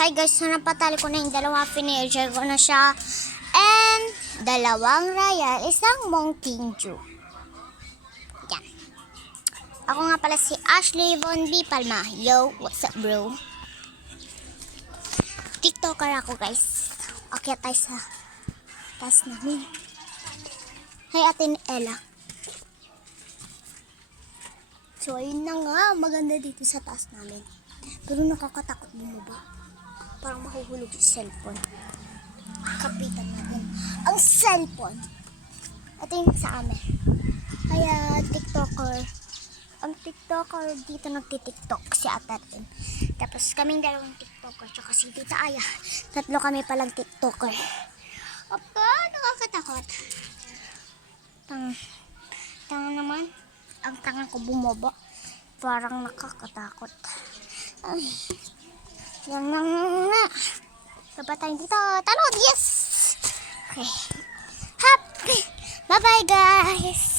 Hi guys, so napatali ko na yung dalawa. Finisher ko na siya. And dalawang Royal, isang Mountain Dew. Yan. Ako nga pala si Ashley Von B. Palma. Yo, what's up bro? TikToker ako guys. Okay tayo sa taas namin. Hi Ate Ella. So ayun na nga, maganda dito sa taas namin. Pero nakakatakot bumaba. Parang mahuhulog yung cellphone. Kapitan natin ang cellphone. Ito yung sa amin. Kaya TikToker. Ang TikToker dito nagtitiktok si Atatin. Tapos kaming dalawang TikToker tsaka si Tita Aya. Tatlo kami palang TikToker. Opo, nakakatakot. Tanga naman. Ang tanga ko bumaba. Parang nakakatakot. Ay. Yan na nga. Baba tayo dito. Talon, yes! Okay. Happy. Bye-bye, guys.